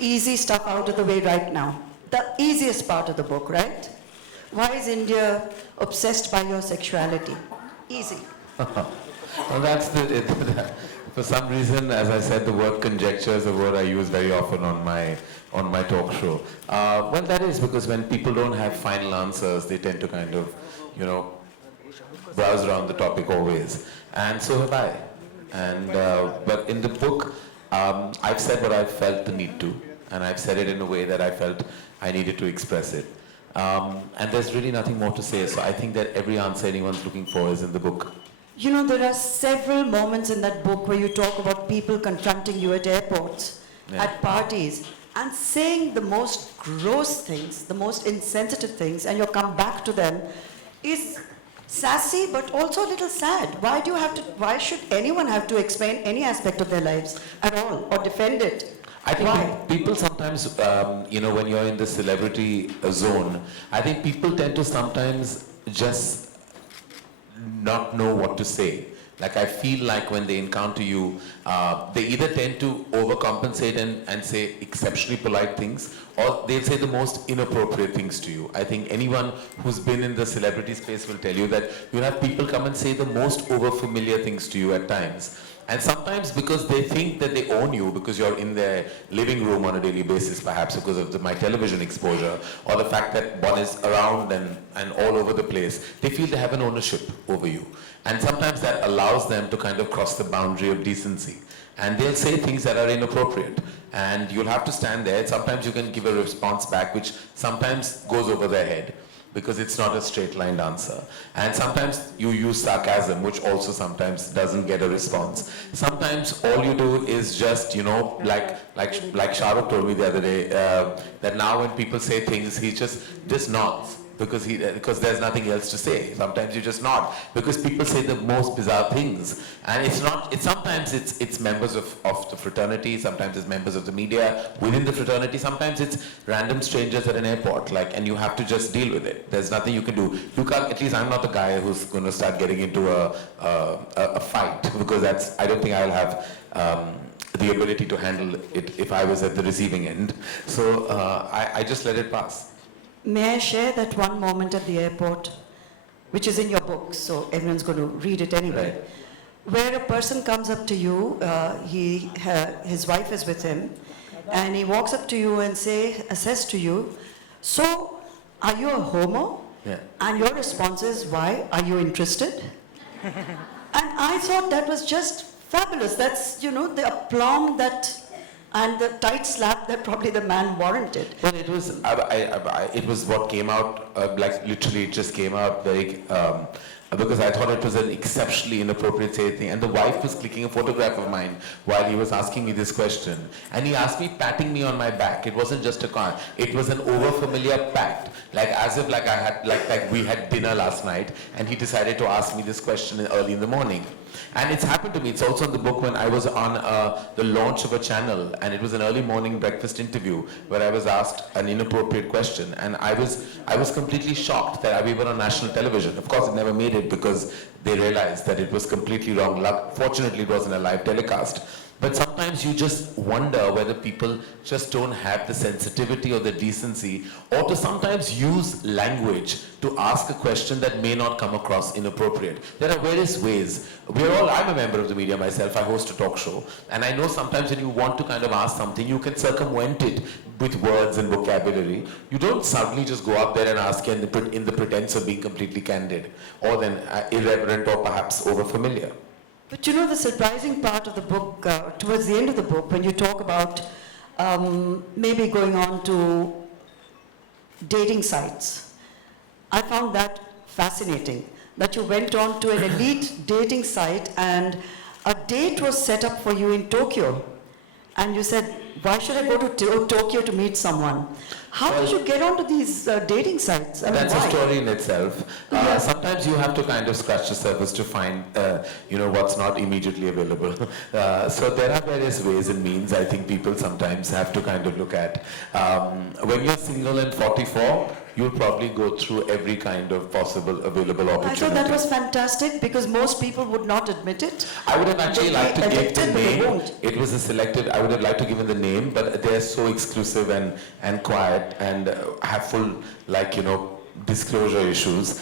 easy stuff out of the way right now. The easiest part of the book, right? Why is India obsessed by your sexuality? Easy. Well, that's for some reason, as I said, the word conjecture is a word I use very often on my talk show. Well, that is because when people don't have final answers, they tend to kind of, browse around the topic always. And so have I. And but in the book, I've said what I felt the need to, and I've said it in a way that I felt I needed to express it. And there's really nothing more to say. So I think that every answer anyone's looking for is in the book. You know, there are several moments in that book where you talk about people confronting you at airports, at parties, and saying the most gross things, the most insensitive things, and you come back to them is sassy but also a little sad. Why should anyone have to explain any aspect of their lives at all or defend it? I think people sometimes, when you're in the celebrity zone, I think people tend to sometimes just not know what to say. Like I feel like when they encounter you, they either tend to overcompensate and say exceptionally polite things, or they'll say the most inappropriate things to you. I think anyone who's been in the celebrity space will tell you that you'll have people come and say the most overfamiliar things to you at times. And sometimes because they think that they own you, because you're in their living room on a daily basis, perhaps because of my television exposure, or the fact that one is around and all over the place, they feel they have an ownership over you. And sometimes that allows them to kind of cross the boundary of decency. And they'll say things that are inappropriate. And you'll have to stand there. Sometimes you can give a response back, which sometimes goes over their head, because it's not a straight-lined answer. And sometimes you use sarcasm, which also sometimes doesn't get a response. Sometimes all you do is just, like Shahrukh told me the other day, that now when people say things, he just nods. Because there's nothing else to say. Sometimes you just nod because people say the most bizarre things, and sometimes it's members of the fraternity, sometimes it's members of the media within the fraternity, sometimes it's random strangers at an airport, and you have to just deal with it. There's nothing you can do. You can't. At least I'm not the guy who's going to start getting into a fight, because I don't think I'll have the ability to handle it if I was at the receiving end. So I just let it pass. May I share that one moment at the airport, which is in your book, so everyone's going to read it anyway, where a person comes up to you, his wife is with him, and he walks up to you and says to you, "So, are you a homo?" Yeah. And your response is, "Why? Are you interested?" And I thought that was just fabulous. That's, the aplomb and the tight slap that probably the man warranted. Well, it was it was what came out, literally it just came out very, because I thought it was an exceptionally inappropriate thing. And the wife was clicking a photograph of mine while he was asking me this question. And he asked me, patting me on my back. It wasn't just a car. It was an overfamiliar pat. As if I had, we had dinner last night and he decided to ask me this question early in the morning. And it's happened to me. It's also in the book when I was on the launch of a channel, and it was an early morning breakfast interview where I was asked an inappropriate question, and I was completely shocked that we were on national television. Of course, it never made it because they realized that it was completely wrong. Fortunately, it wasn't a live telecast. But sometimes you just wonder whether people just don't have the sensitivity or the decency, or to sometimes use language to ask a question that may not come across inappropriate. There are various ways. I'm a member of the media myself. I host a talk show. And I know sometimes when you want to kind of ask something, you can circumvent it with words and vocabulary. You don't suddenly just go up there and ask in the pretense of being completely candid, or then irreverent or perhaps overfamiliar. But the surprising part of the book, towards the end of the book, when you talk about maybe going on to dating sites, I found that fascinating, that you went on to an elite dating site and a date was set up for you in Tokyo. And you said, why should I go to Tokyo to meet someone? How did you get onto these dating sites? That's a story in itself. Sometimes you have to kind of scratch the surface to find, what's not immediately available. So there are various ways and means I think people sometimes have to kind of look at. When you're single and 44, you'll probably go through every kind of possible available I opportunity. thought that was fantastic because most people would not admit it. I would have actually liked to give the But they name. won't. It was a selective, I would have liked to give the name, but they're so exclusive and quiet and have full, like, disclosure issues.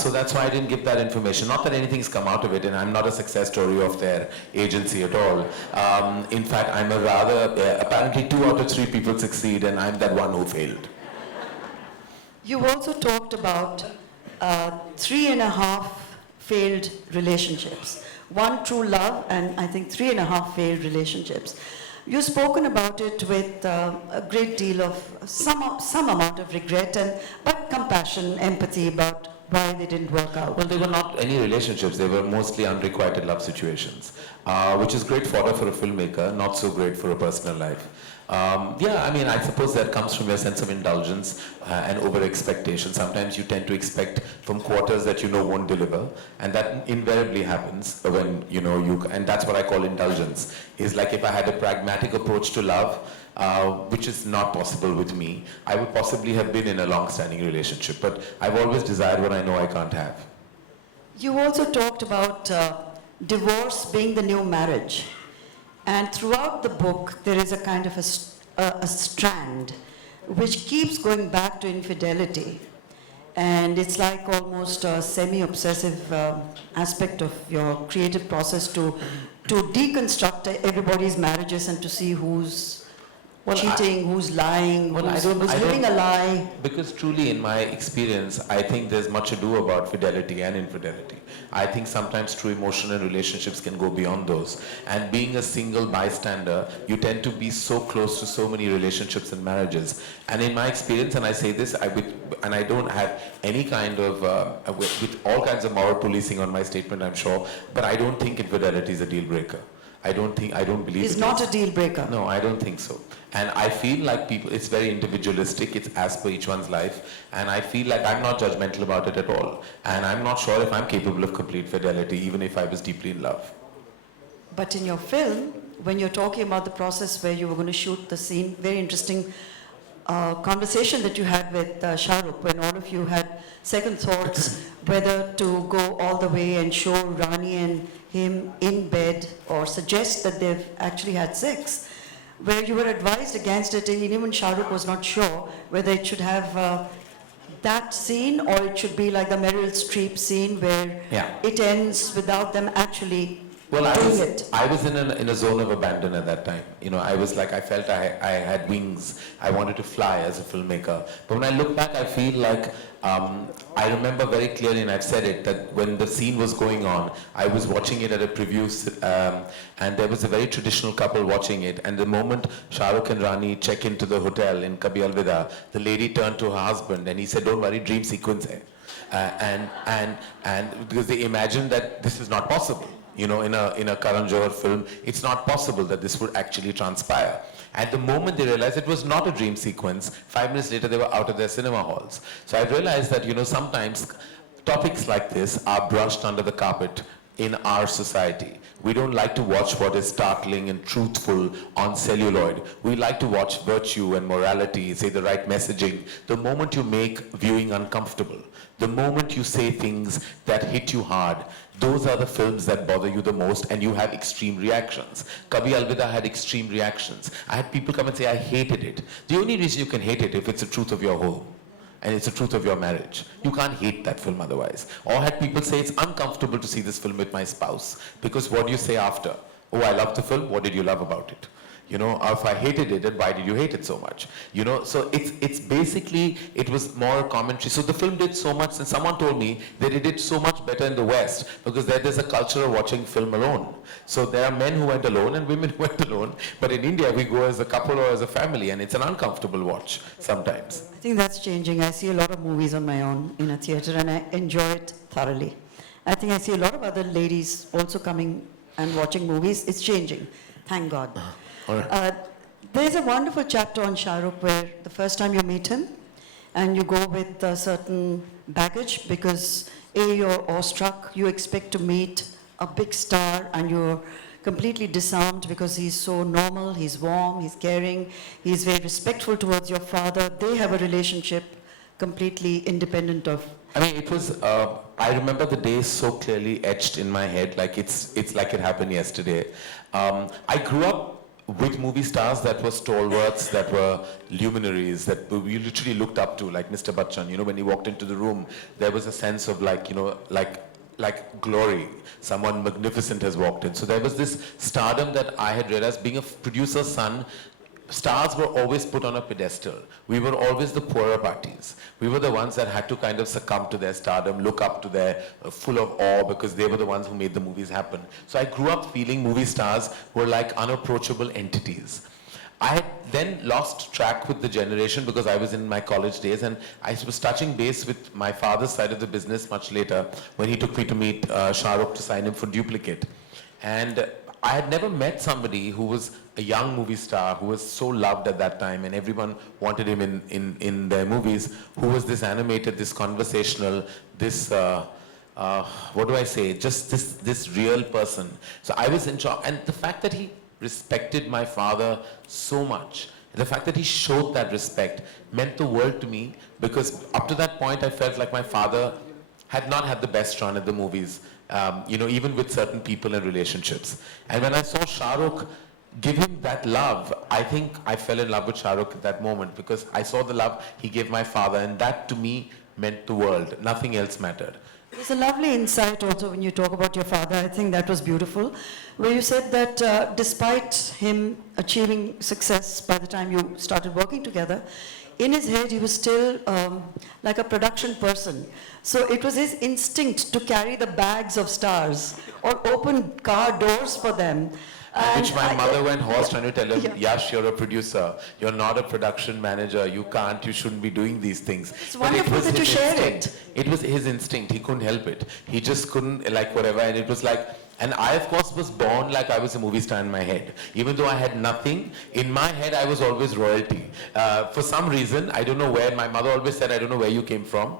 So that's why I didn't give that information. Not that anything's come out of it, and I'm not a success story of their agency at all. In fact, I'm a rather, apparently 2 out of 3 people succeed, and I'm that one who failed. You also talked about 3.5 failed relationships. 1 true love, and I think 3.5 failed relationships. You've spoken about it with a great deal of some amount of regret, but compassion, empathy about why they didn't work out. Well, they were not any relationships. They were mostly unrequited love situations, which is great fodder for a filmmaker, not so great for a personal life. I suppose that comes from your sense of indulgence and over-expectation. Sometimes you tend to expect from quarters that won't deliver, and that invariably happens when, and that's what I call indulgence. Is like if I had a pragmatic approach to love, which is not possible with me, I would possibly have been in a long-standing relationship, but I've always desired what I know I can't have. You also talked about divorce being the new marriage. And throughout the book, there is a kind of a strand which keeps going back to infidelity. And it's like almost a semi-obsessive aspect of your creative process to deconstruct everybody's marriages and to see who's cheating, who's lying, who's living a lie. Because truly, in my experience, I think there's much ado about fidelity and infidelity. I think sometimes true emotional relationships can go beyond those. And being a single bystander, you tend to be so close to so many relationships and marriages. And in my experience, and I say this, and I don't have any kind of, with all kinds of moral policing on my statement, I'm sure, but I don't think infidelity is a deal breaker. I don't believe it's not a deal breaker. No, I don't think so. And I feel like it's very individualistic, it's as per each one's life, and I feel like I'm not judgmental about it at all. And I'm not sure if I'm capable of complete fidelity, even if I was deeply in love. But in your film, when you're talking about the process where you were going to shoot the scene, very interesting conversation that you had with Shahrukh, when all of you had second thoughts whether to go all the way and show Rani and him in bed or suggest that they've actually had sex, where you were advised against it, and even Shahrukh was not sure whether it should have that scene or it should be like the Meryl Streep scene where it ends without them actually doing it. I was in a zone of abandon at that time. I was like, I felt I had wings. I wanted to fly as a filmmaker. But when I look back, I feel like I remember very clearly, and I've said it, that when the scene was going on, I was watching it at a preview, and there was a very traditional couple watching it. And the moment Shahrukh and Rani check into the hotel in Kabhi Alvida, the lady turned to her husband and he said, "Don't worry, dream sequence hai." And because they imagined that this is not possible. In a Karan Johar film, it's not possible that this would actually transpire. At the moment they realized it was not a dream sequence, 5 minutes later they were out of their cinema halls. So I realized that, sometimes topics like this are brushed under the carpet in our society. We don't like to watch what is startling and truthful on celluloid. We like to watch virtue and morality, say the right messaging. The moment you make viewing uncomfortable, the moment you say things that hit you hard, those are the films that bother you the most, and you have extreme reactions. Kabhi Alvida had extreme reactions. I had people come and say, I hated it. The only reason you can hate it if it's the truth of your home. And it's the truth of your marriage. You can't hate that film otherwise. Or had people say, it's uncomfortable to see this film with my spouse. Because what do you say after? Oh, I loved the film. What did you love about it? If I hated it, then why did you hate it so much? So it's basically, it was more commentary. So the film did so much, and someone told me that it did so much better in the West because there's a culture of watching film alone. So there are men who went alone and women who went alone. But in India, we go as a couple or as a family, and it's an uncomfortable watch sometimes. I think that's changing. I see a lot of movies on my own in a theater, and I enjoy it thoroughly. I think I see a lot of other ladies also coming and watching movies. It's changing. Thank God. There's a wonderful chapter on Shahrukh where the first time you meet him and you go with a certain baggage because you're awestruck, you expect to meet a big star and you're completely disarmed because he's so normal, he's warm, he's caring, he's very respectful towards your father. They have a relationship completely independent of? I mean, it was, I remember the day so clearly etched in my head, like it's like it happened yesterday. I grew up with movie stars that were stalwarts, that were luminaries, that we literally looked up to, like Mr. Bachchan. You know, when he walked into the room, there was a sense of like, you know, like glory. Someone magnificent has walked in. So there was this stardom that I had realized, being a producer's son, stars were always put on a pedestal. We were always the poorer parties. We were the ones that had to kind of succumb to their stardom, look up to their, full of awe, because they were the ones who made the movies happen. So I grew up feeling movie stars were like unapproachable entities. I had then lost track with the generation because I was in my college days, and I was touching base with my father's side of the business much later when he took me to meet Shahrukh to sign him for Duplicate. And I had never met somebody who was a young movie star, who was so loved at that time, and everyone wanted him in their movies, who was this animated, this conversational, this, what do I say, just this real person. So I was in shock. And the fact that he respected my father so much, the fact that he showed that respect meant the world to me, because up to that point I felt like my father had not had the best run at the movies. You know, even with certain people and relationships. And when I saw Shahrukh give him that love, I think I fell in love with Shahrukh at that moment, because I saw the love he gave my father, and that to me meant the world. Nothing else mattered. There's a lovely insight also when you talk about your father. I think that was beautiful, where you said that despite him achieving success by the time you started working together, in his head he was still like a production person. So it was his instinct to carry the bags of stars or open car doors for them. Which my mother went hoarse trying to tell him, Yash, you're a producer, you're not a production manager, you shouldn't be doing these things. It's wonderful that you share it. It was his instinct, he couldn't help it. He just couldn't, like whatever, and it was like, and I of course was born like I was a movie star in my head. Even though I had nothing, in my head I was always royalty. For some reason, I don't know where, my mother always said, I don't know where you came from,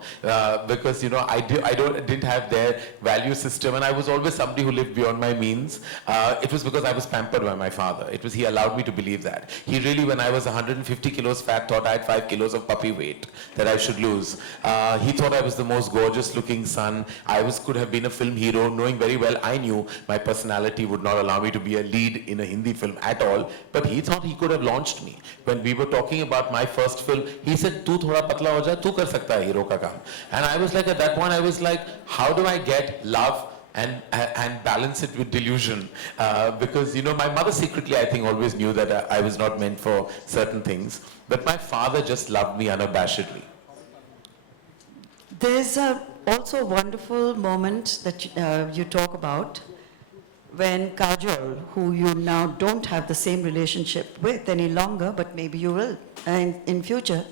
because you know, I didn't have their value system, and I was always somebody who lived beyond my means. It was because I was pampered by my father. He allowed me to believe that. He really, when I was 150 kilos fat, thought I had 5 kilos of puppy weight that I should lose. He thought I was the most gorgeous looking son. Could have been a film hero, knowing very well I knew my personality would not allow me to be a lead in a Hindi film at all, but he thought he could have launched me. When we were talking about my first film, he said, "Tu thoda patla ho ja, tu kar sakta hai hero ka kaam." And I was like, at that point, I was like, how do I get love and balance it with delusion? Because, you know, my mother secretly, I think, always knew that I was not meant for certain things, but my father just loved me unabashedly. There's also a wonderful moment that you talk about when Kajol, who you now don't have the same relationship with any longer, but maybe you will in future,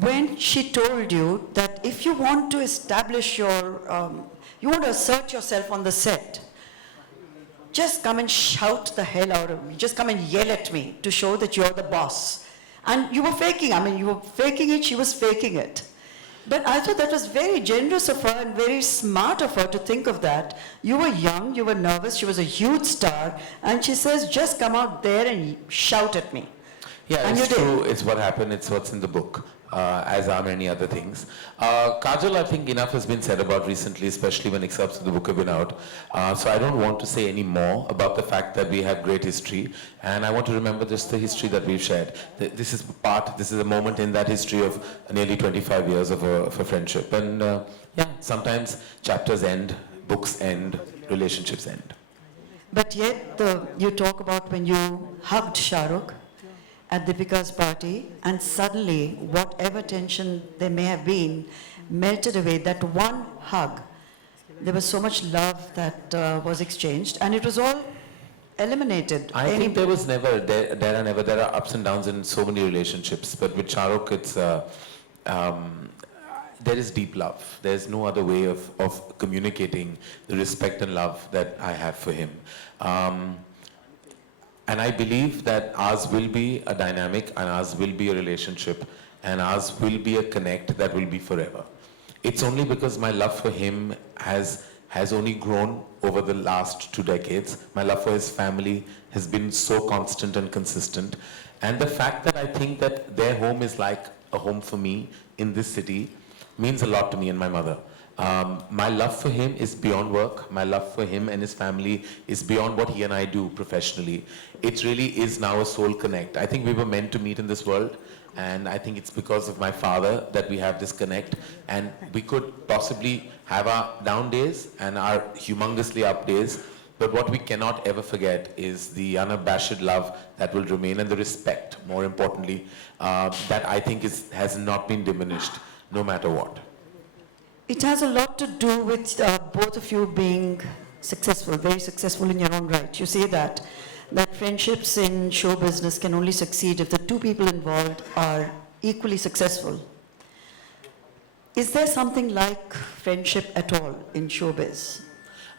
when she told you that if you want to establish you want to assert yourself on the set, just come and shout the hell out of me, just come and yell at me to show that you're the boss. And you were faking, you were faking it, she was faking it. But I thought that was very generous of her and very smart of her to think of that. You were young, you were nervous, she was a huge star, and she says, just come out there and shout at me. Yeah, and it's true. It's what happened. It's what's in the book, as are many other things. Kajol, I think enough has been said about recently, especially when excerpts of the book have been out. So I don't want to say any more about the fact that we have great history, and I want to remember just the history that we've shared. This is a moment in that history of nearly 25 years of a friendship. And yeah, sometimes chapters end, books end, relationships end. But yet, you talk about when you hugged Shahrukh at Deepika's party, and suddenly, whatever tension there may have been, melted away. That one hug, there was so much love that was exchanged, and it was all eliminated. I think there are ups and downs in so many relationships, but with Shahrukh, it's there is deep love. There's no other way of communicating the respect and love that I have for him. And I believe that ours will be a dynamic, and ours will be a relationship, and ours will be a connect that will be forever. It's only because my love for him has only grown over the last 2 decades. My love for his family has been so constant and consistent. And the fact that I think that their home is like a home for me in this city means a lot to me and my mother. My love for him is beyond work. My love for him and his family is beyond what he and I do professionally. It really is now a soul connect. I think we were meant to meet in this world, and I think it's because of my father that we have this connect, and we could possibly have our down days and our humongously up days, but what we cannot ever forget is the unabashed love that will remain, and the respect, more importantly, that I think has not been diminished, no matter what. It has a lot to do with both of you being successful, very successful in your own right. You say that friendships in show business can only succeed if the two people involved are equally successful. Is there something like friendship at all in showbiz?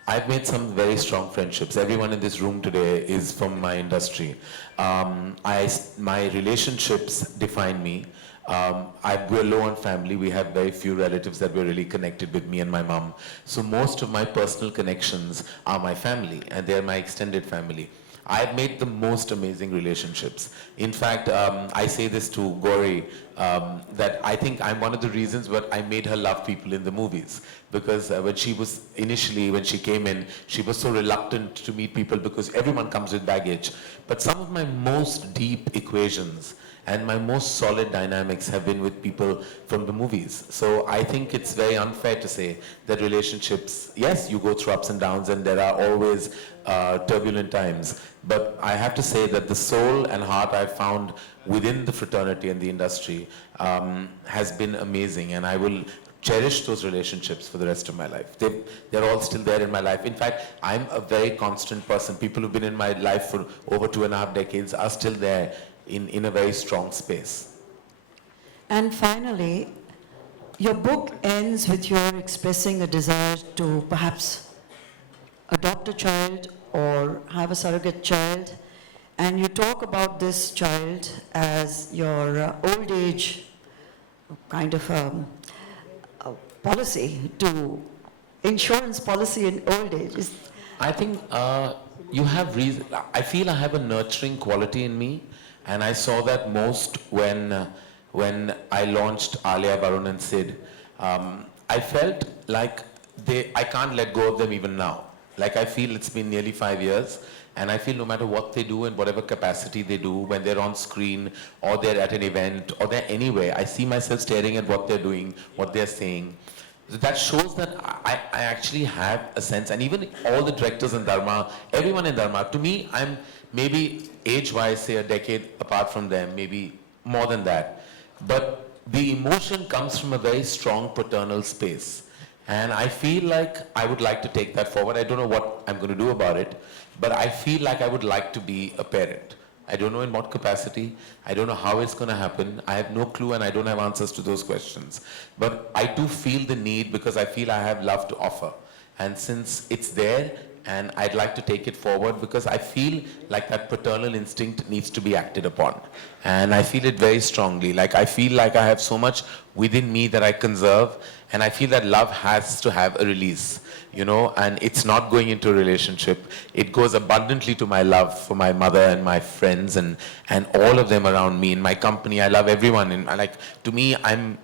I've made some very strong friendships. Everyone in this room today is from my industry. My relationships define me. We're low on family. We have very few relatives that were really connected with me and my mom. So most of my personal connections are my family, and they're my extended family. I've made the most amazing relationships. In fact, I say this to Gauri, that I think I'm one of the reasons why I made her love people in the movies. Because when she came in, she was so reluctant to meet people because everyone comes with baggage. But some of my most deep equations and my most solid dynamics have been with people from the movies. So I think it's very unfair to say that relationships, yes, you go through ups and downs and there are always turbulent times, but I have to say that the soul and heart I've found within the fraternity and the industry has been amazing, and I will cherish those relationships for the rest of my life. They're all still there in my life. In fact, I'm a very constant person. People who've been in my life for over 2.5 decades are still there in a very strong space. And finally, your book ends with your expressing a desire to perhaps adopt a child or have a surrogate child, and you talk about this child as your old age kind of a policy, to insurance policy in old age. I think you have reason. I feel I have a nurturing quality in me, and I saw that most when I launched Alia, Varun and Sid. I felt like I can't let go of them even now. Like I feel it's been nearly 5 years, and I feel no matter what they do in whatever capacity they do, when they're on screen or they're at an event or they're anywhere, I see myself staring at what they're doing, what they're saying. That shows that I actually have a sense, and even all the directors in Dharma, everyone in Dharma, to me, I'm maybe age-wise, say a decade apart from them, maybe more than that. But the emotion comes from a very strong paternal space. And I feel like I would like to take that forward. I don't know what I'm going to do about it, but I feel like I would like to be a parent. I don't know in what capacity. I don't know how it's going to happen. I have no clue, and I don't have answers to those questions. But I do feel the need, because I feel I have love to offer. And since it's there, and I'd like to take it forward, because I feel like that paternal instinct needs to be acted upon. And I feel it very strongly. Like I feel like I have so much within me that I conserve, and I feel that love has to have a release, you know, and it's not going into a relationship. It goes abundantly to my love for my mother and my friends and all of them around me. In my company, I love everyone. And to me, I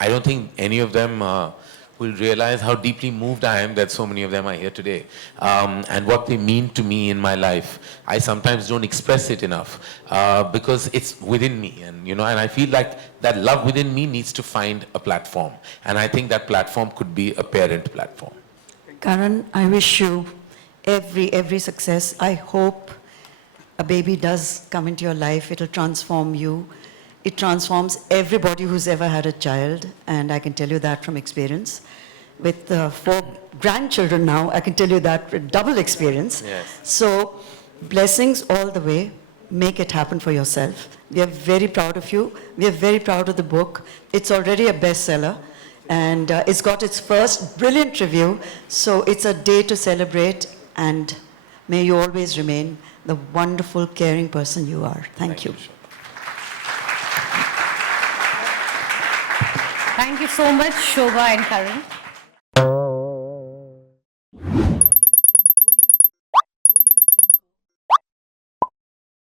don't think any of them will realize how deeply moved I am that so many of them are here today, and what they mean to me in my life. I sometimes don't express it enough because it's within me, and I feel like that love within me needs to find a platform, and I think that platform could be a parent platform. Karan, I wish you every success. I hope a baby does come into your life. It'll transform you. It transforms everybody who's ever had a child, and I can tell you that from experience. With 4 grandchildren now, I can tell you that with double experience. Yes. So, blessings all the way. Make it happen for yourself. We are very proud of you. We are very proud of the book. It's already a bestseller, and it's got its first brilliant review. So it's a day to celebrate, and may you always remain the wonderful, caring person you are. Thank you. Thank you so much, Shobha and Karan.